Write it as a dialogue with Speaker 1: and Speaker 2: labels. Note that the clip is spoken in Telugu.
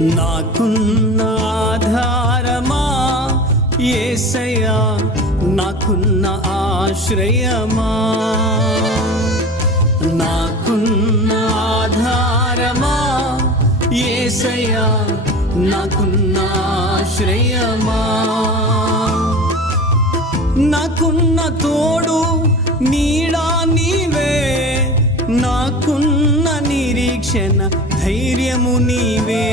Speaker 1: నాకున్న ఆధారమా? ఏసయ్యా నాకున్న ఆశ్రయమా? నాకున్న ఆధారమా? ఏసయ్యా నాకున్న ఆశ్రయమా? నాకున్న తోడు నీ నాకున్న నిరీక్షణ ధైర్యము నీవే.